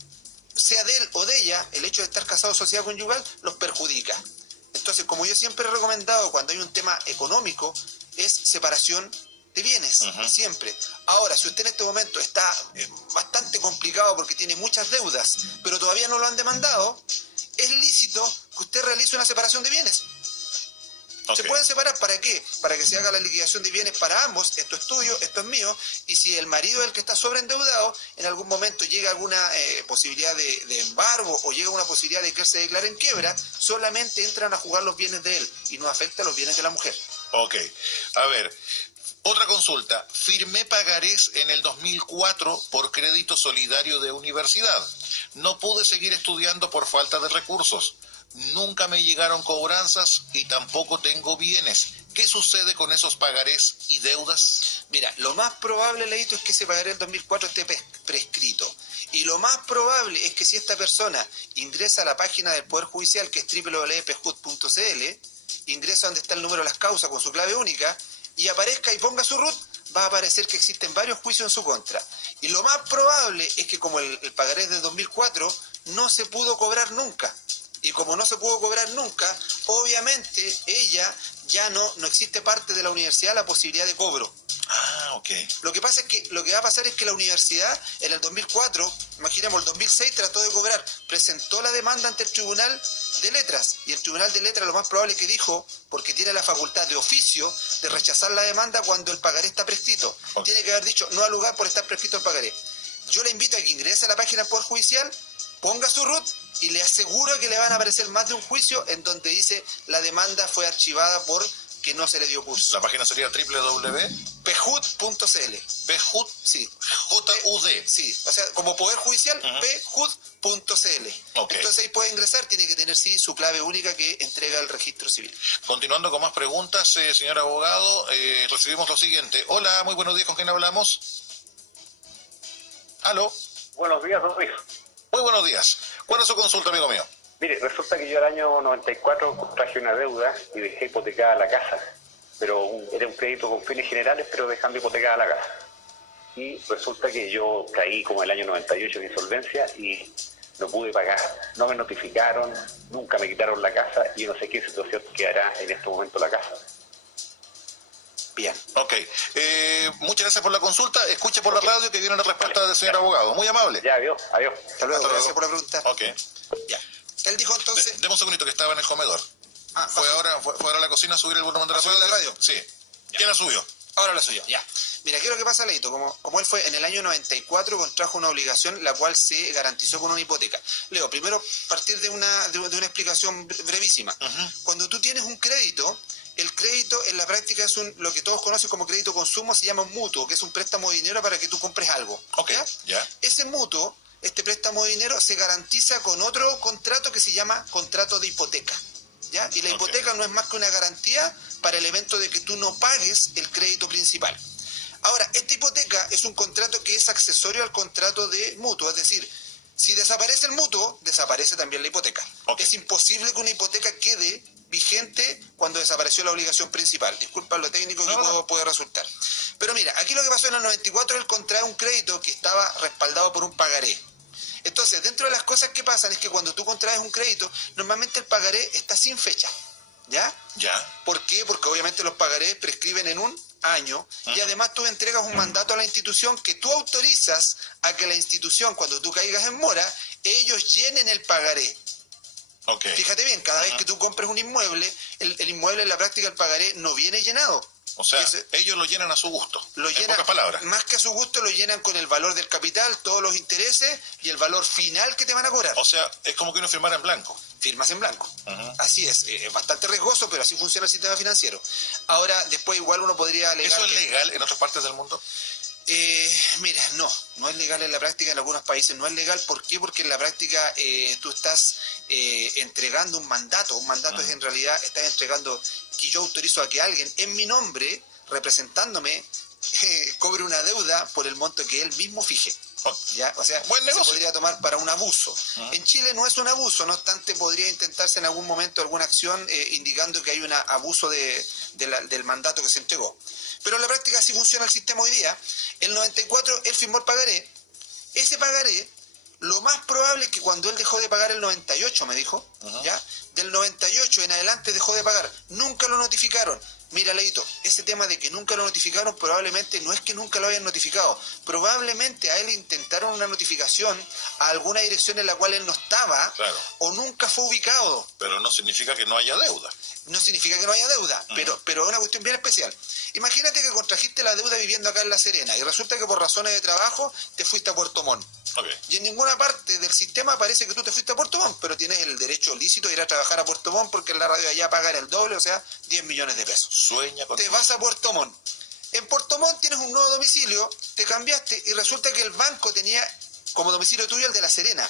sea de él o de ella, el hecho de estar casado o sociedad conyugal los perjudica. Entonces, como yo siempre he recomendado cuando hay un tema económico, es separación de bienes, siempre. Ahora, si usted en este momento está bastante complicado porque tiene muchas deudas, pero todavía no lo han demandado, es lícito que usted realice una separación de bienes. Se pueden separar, ¿para qué? Para que se haga la liquidación de bienes para ambos, esto es tuyo, esto es mío, y si el marido es el que está sobreendeudado, en algún momento llega alguna posibilidad de embargo o llega una posibilidad de que él se declare en quiebra, solamente entran a jugar los bienes de él y no afecta los bienes de la mujer. Ok, a ver, otra consulta. Firmé pagarés en el 2004 por crédito solidario de universidad. No pude seguir estudiando por falta de recursos. Nunca me llegaron cobranzas y tampoco tengo bienes. ¿Qué sucede con esos pagarés y deudas? Mira, lo más probable, Leito, es que ese pagaré del 2004 esté prescrito. Y lo más probable es que si esta persona ingresa a la página del Poder Judicial, que es www.pejud.cl, ingresa donde está el número de las causas con su clave única, y aparezca y ponga su RUT, va a aparecer que existen varios juicios en su contra. Y lo más probable es que como el pagaré del 2004 no se pudo cobrar nunca. Y como no se pudo cobrar nunca, obviamente ella ya no existe parte de la universidad la posibilidad de cobro. Ah, ok. Lo que pasa es que lo que va a pasar es que la universidad en el 2004, imaginemos el 2006 trató de cobrar, presentó la demanda ante el Tribunal de Letras y el Tribunal de Letras lo más probable que dijo, porque tiene la facultad de oficio de rechazar la demanda cuando el pagaré está prescrito. Okay. Tiene que haber dicho no al lugar por estar prescrito el pagaré. Yo le invito a que ingrese a la página del Poder Judicial, ponga su RUT y le aseguro que le van a aparecer más de un juicio en donde dice la demanda fue archivada por que no se le dio curso. La página sería pjud.cl. PJUD. Sí. J-U-D. Sí, o sea, como Poder Judicial, pjud.cl. Ok. Entonces ahí puede ingresar, tiene que tener sí su clave única que entrega el registro civil. Continuando con más preguntas, señor abogado, recibimos lo siguiente. Hola, muy buenos días, ¿con quién hablamos? ¿Aló? Buenos días, don Luis. Muy buenos días. ¿Cuál es su consulta, amigo mío? Mire, resulta que yo el año 94 contraje una deuda y dejé hipotecada la casa, pero era un crédito con fines generales, pero dejando hipotecada la casa. Y resulta que yo caí como el año 98 en insolvencia y no pude pagar. No me notificaron, nunca me quitaron la casa y yo no sé qué situación quedará en este momento la casa. Bien. Ok. Muchas gracias por la consulta. Escuche por la radio que viene la respuesta del señor abogado. Muy amable. Ya, adiós, adiós. Hasta luego, Hasta gracias luego. por la pregunta. Ok. Ya. Él dijo entonces... Deme un segundito que estaba en el comedor. Fue ahora a la cocina a subir el volumen de la ¿subir la radio? Sí. ¿Quién la subió? Ahora la suyo, ya. Mira, ¿qué es lo que pasa, Leito? Como él fue en el año 94, contrajo una obligación la cual se garantizó con una hipoteca. Leo, primero partir de una explicación brevísima. Cuando tú tienes un crédito, el crédito en la práctica es lo que todos conocen como crédito consumo, se llama un mutuo, que es un préstamo de dinero para que tú compres algo. Ok, ya. Ese mutuo, este préstamo de dinero, se garantiza con otro contrato que se llama contrato de hipoteca. ¿Ya? Y la hipoteca no es más que una garantía para el evento de que tú no pagues el crédito principal. Ahora, esta hipoteca es un contrato que es accesorio al contrato de mutuo, es decir, si desaparece el mutuo, desaparece también la hipoteca. Es imposible que una hipoteca quede vigente cuando desapareció la obligación principal. Disculpa lo técnico que puede resultar. Pero mira, aquí lo que pasó en el 94, él contrae un crédito que estaba respaldado por un pagaré. Entonces, dentro de las cosas que pasan es que cuando tú contraes un crédito, normalmente el pagaré está sin fecha, ¿ya? Ya. ¿Por qué? Porque obviamente los pagarés prescriben en un año y además tú entregas un mandato a la institución que tú autorizas a que la institución, cuando tú caigas en mora, ellos llenen el pagaré. Okay. Fíjate bien, cada vez que tú compres un inmueble, el inmueble en la práctica, el pagaré no viene llenado. O sea, ellos lo llenan a su gusto. Lo llenan, en pocas palabras. Más que a su gusto, lo llenan con el valor del capital, todos los intereses y el valor final que te van a cobrar. O sea, es como que uno firmara en blanco. Firmas en blanco. Así es bastante riesgoso, pero así funciona el sistema financiero. Ahora, después igual uno podría alegar... ¿Eso es legal en otras partes del mundo? Mira, no es legal en la práctica, en algunos países no es legal. ¿Por qué? Porque en la práctica tú estás entregando un mandato. Un mandato es en realidad, estás entregando que yo autorizo a que alguien en mi nombre, representándome, cobre una deuda por el monto que él mismo fije. ¿Ya? O sea, buen negocio. Se podría tomar para un abuso. En Chile no es un abuso, no obstante podría intentarse en algún momento alguna acción indicando que hay un abuso del mandato que se entregó. Pero en la práctica así funciona el sistema hoy día. El 94 él firmó el pagaré. Ese pagaré, lo más probable es que cuando él dejó de pagar el 98, me dijo, ¿ya? Del 98 en adelante dejó de pagar. Nunca lo notificaron. Mira, Leito, ese tema de que nunca lo notificaron probablemente no es que nunca lo hayan notificado. Probablemente a él intentaron una notificación a alguna dirección en la cual él no estaba, o nunca fue ubicado. Pero no significa que no haya deuda. No significa que no haya deuda, pero es una cuestión bien especial. Imagínate que contrajiste la deuda viviendo acá en La Serena y resulta que por razones de trabajo te fuiste a Puerto Montt. Y en ninguna parte del sistema parece que tú te fuiste a Puerto Montt, pero tienes el derecho lícito de ir a trabajar a Puerto Montt porque en la radio allá pagan el doble, o sea, 10 millones de pesos. Sueña con... Te vas a Puerto Montt. En Puerto Montt tienes un nuevo domicilio, te cambiaste y resulta que el banco tenía como domicilio tuyo el de La Serena.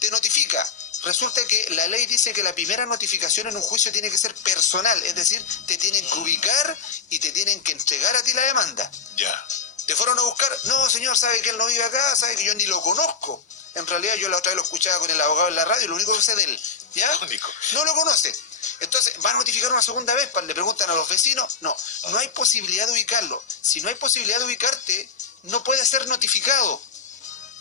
Te notifica. Resulta que la ley dice que la primera notificación en un juicio tiene que ser personal, es decir, te tienen que ubicar y te tienen que entregar a ti la demanda. Ya. ¿Te fueron a buscar? No, señor, sabe que él no vive acá, sabe que yo ni lo conozco. En realidad yo la otra vez lo escuchaba con el abogado en la radio y lo único que sé de él, ¿ya? No lo conoce. Entonces, ¿van a notificar una segunda vez? Le preguntan a los vecinos. No hay posibilidad de ubicarlo. Si no hay posibilidad de ubicarte, no puede ser notificado.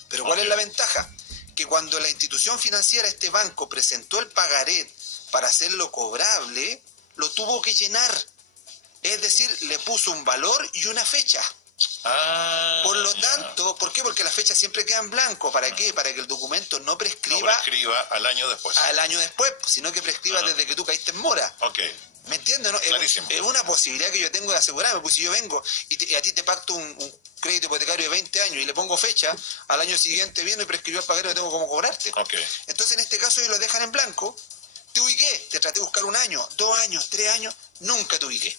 Pero ¿cuál es la ventaja? Que cuando la institución financiera, este banco, presentó el pagaré para hacerlo cobrable, lo tuvo que llenar. Es decir, le puso un valor y una fecha. Por lo tanto, ¿por qué? Porque la fecha siempre queda en blanco. ¿Para qué? Para que el documento no prescriba... No prescriba al año después. Al año después, sino que prescriba desde que tú caíste en mora. ¿Me entiendes? ¿No? Es una posibilidad que yo tengo de asegurarme, pues si yo vengo y a ti te pacto un crédito hipotecario de 20 años y le pongo fecha, al año siguiente viene y prescribió el pagaré, no tengo cómo cobrarte. Entonces en este caso ellos lo dejan en blanco, te te ubiqué, te traté de buscar 1 año, 2 años, 3 años, nunca te ubiqué.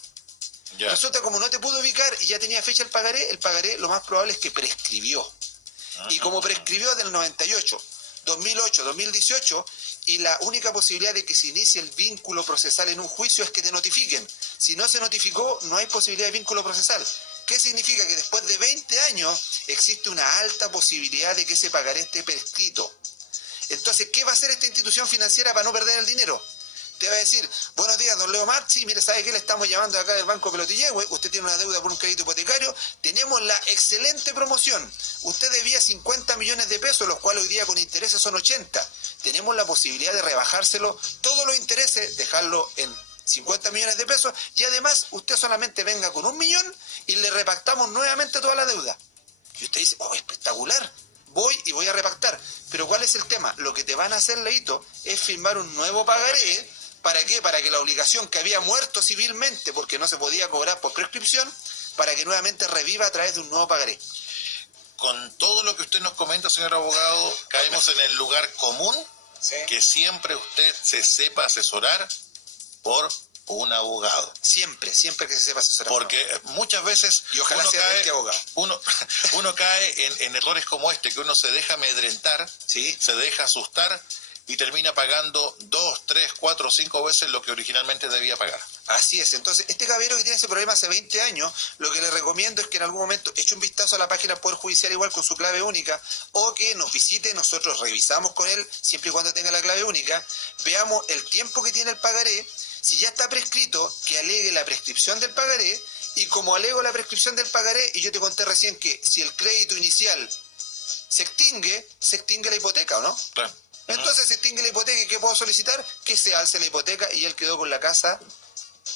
Ya. Resulta como no te pude ubicar y ya tenía fecha el pagaré lo más probable es que prescribió. Y como prescribió del 98, 2008, 2018, y la única posibilidad de que se inicie el vínculo procesal en un juicio es que te notifiquen. Si no se notificó, no hay posibilidad de vínculo procesal. ¿Qué significa? Que después de 20 años existe una alta posibilidad de que ese pagaré esté prescrito. Entonces, ¿qué va a hacer esta institución financiera para no perder el dinero? Te va a decir, buenos días, don Leo Mar, sí, mire, ¿sabe qué? Le estamos llamando acá del Banco Pelotillehue, usted tiene una deuda por un crédito hipotecario, tenemos la excelente promoción, usted debía 50 millones de pesos, los cuales hoy día con intereses son 80, tenemos la posibilidad de rebajárselo, todos los intereses, dejarlo en 50 millones de pesos, y además usted solamente venga con 1 millón y le repactamos nuevamente toda la deuda. Y usted dice, oh, espectacular, voy y voy a repactar. Pero ¿cuál es el tema? Lo que te van a hacer, Leito, es firmar un nuevo pagaré. ¿Para qué? Para que la obligación que había muerto civilmente porque no se podía cobrar por prescripción, para que nuevamente reviva a través de un nuevo pagaré. Con todo lo que usted nos comenta, señor abogado, caemos en el lugar común, ¿Sí? que siempre usted se sepa asesorar por un abogado. Siempre que se sepa asesorar. Porque muchas veces Y ojalá uno sea cae, el que abogado. uno cae en errores como este, que uno se deja amedrentar, Sí. se deja asustar y termina pagando 2, 3, 4, 5 veces lo que originalmente debía pagar. Así es. Entonces, este caballero que tiene ese problema hace 20 años, lo que le recomiendo es que en algún momento eche un vistazo a la página del Poder Judicial igual con su clave única, o que nos visite, nosotros revisamos con él, siempre y cuando tenga la clave única, veamos el tiempo que tiene el pagaré, si ya está prescrito, que alegue la prescripción del pagaré, y como alego la prescripción del pagaré, y yo te conté recién que si el crédito inicial se extingue la hipoteca, ¿o no? Claro. Entonces se extingue la hipoteca y ¿qué puedo solicitar? Que se alce la hipoteca y él quedó con la casa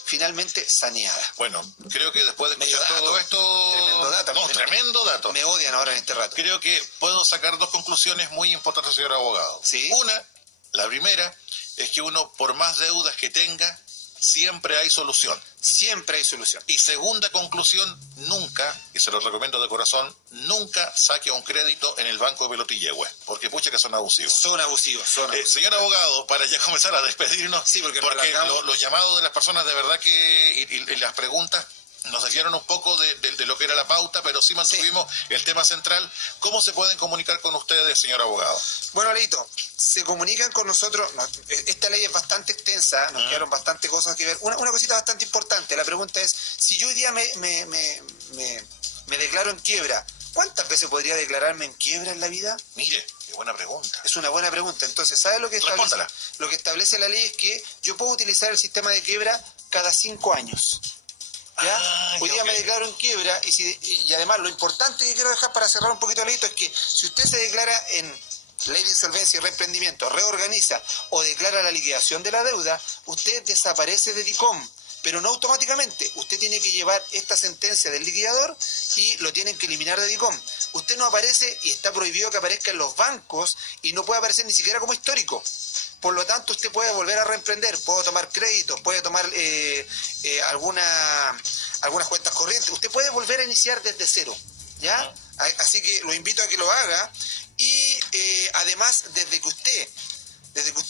finalmente saneada. Bueno, creo que después de escuchar Medio dato. todo esto... Tremendo dato. No, tremendo dato. Me odian ahora en este rato. Creo que puedo sacar 2 conclusiones muy importantes, señor abogado. Sí. Una, la primera, es que uno, por más deudas que tenga, siempre hay solución. Siempre hay solución. Y segunda conclusión, nunca, y se lo recomiendo de corazón, nunca saque un crédito en el Banco de Pelotillehue, porque pucha que son abusivos. Son abusivos, Señor abogado, para ya comenzar a despedirnos, Sí, porque nos alargamos. los llamados de las personas de verdad que, y las preguntas, nos desviaron un poco de lo que era la pauta, pero sí mantuvimos el tema central. ¿Cómo se pueden comunicar con ustedes, señor abogado? Bueno, Leito, se comunican con nosotros. Esta ley es bastante extensa, nos quedaron bastante cosas que ver. Una cosita bastante importante, la pregunta es, si yo hoy día me declaro en quiebra, ¿cuántas veces podría declararme en quiebra en la vida? Mire, qué buena pregunta. Es una buena pregunta. Entonces, ¿sabes lo que establece? Respóndala. Lo que establece la ley es que yo puedo utilizar el sistema de quiebra cada 5 años. ¿Ya? Hoy día ok. me declaro en quiebra y además lo importante que quiero dejar para cerrar un poquito el leito es que si usted se declara en ley de insolvencia y reemprendimiento, reorganiza o declara la liquidación de la deuda, usted desaparece de DICOM, pero no automáticamente. Usted tiene que llevar esta sentencia del liquidador y lo tienen que eliminar de DICOM. Usted no aparece y está prohibido que aparezca en los bancos y no puede aparecer ni siquiera como histórico. Por lo tanto, usted puede volver a reemprender, puede tomar créditos, puede tomar algunas cuentas corrientes. Usted puede volver a iniciar desde cero, ¿ya? Así que lo invito a que lo haga y además, desde que usted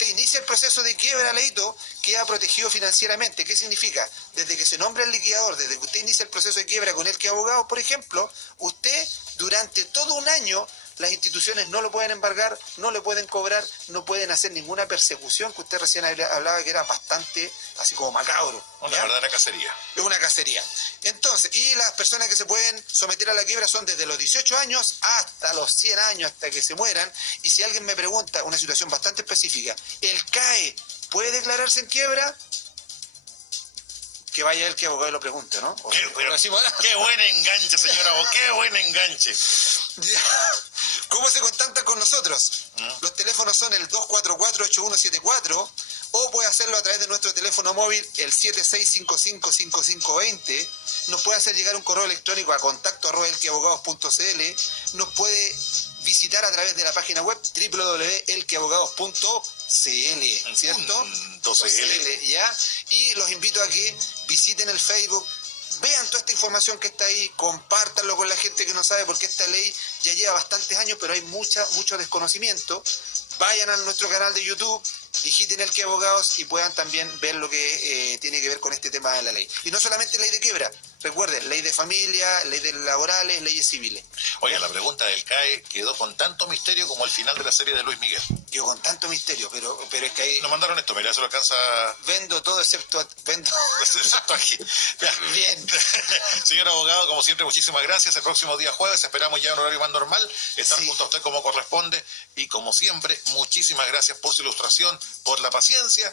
inicia el proceso de quiebra, Leito, queda protegido financieramente. ¿Qué significa? Desde que se nombra el liquidador, desde que usted inicia el proceso de quiebra con el que abogado, por ejemplo, usted durante todo un año las instituciones no lo pueden embargar, no le pueden cobrar, no pueden hacer ninguna persecución, que usted recién hablaba que era bastante así como macabro. Una ¿ya? verdadera cacería. Es una cacería. Entonces, y las personas que se pueden someter a la quiebra son desde los 18 años hasta los 100 años, hasta que se mueran. Y si alguien me pregunta, una situación bastante específica, ¿el CAE puede declararse en quiebra? Que vaya el que abogado lo pregunte, ¿no? Qué buen enganche, señor abogado, qué buen enganche. ¿Cómo se contactan con nosotros? Los teléfonos son el 244-8174 o puede hacerlo a través de nuestro teléfono móvil, el 7655-5520. Nos puede hacer llegar un correo electrónico a contacto@elqueabogados.cl. Nos puede visitar a través de la página web www.elqueabogados.cl, ¿cierto? .cl. ¿ya? Y los invito a que visiten el Facebook, vean toda esta información que está ahí, compártanlo con la gente que no sabe, porque esta ley ya lleva bastantes años, pero hay mucho desconocimiento. Vayan a nuestro canal de YouTube, digiten el que abogados y puedan también ver lo que tiene que ver con este tema de la ley. Y no solamente ley de quiebra, recuerden, ley de familia, ley de laborales, leyes civiles. Oiga, la pregunta del CAE quedó con tanto misterio como el final de la serie de Luis Miguel. Quedó con tanto misterio, pero es que ahí... Nos mandaron esto, mira, se lo alcanza... Vendo todo excepto aquí. Bien. Señor abogado, como siempre, muchísimas gracias. El próximo día jueves esperamos ya un horario más normal, estar Sí. junto a usted como corresponde. Y como siempre, muchísimas gracias por su ilustración, por la paciencia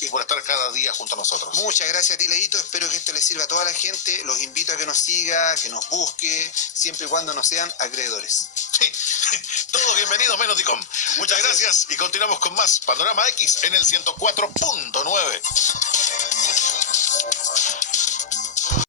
y por estar cada día junto a nosotros. Muchas gracias a ti, Leito. Espero que esto le sirva a toda la gente. Los invito a que nos siga, que nos busque, siempre y cuando no sean acreedores. Sí, todos bienvenidos menos DICOM. Muchas gracias y continuamos con más Panorama X en el 104.9.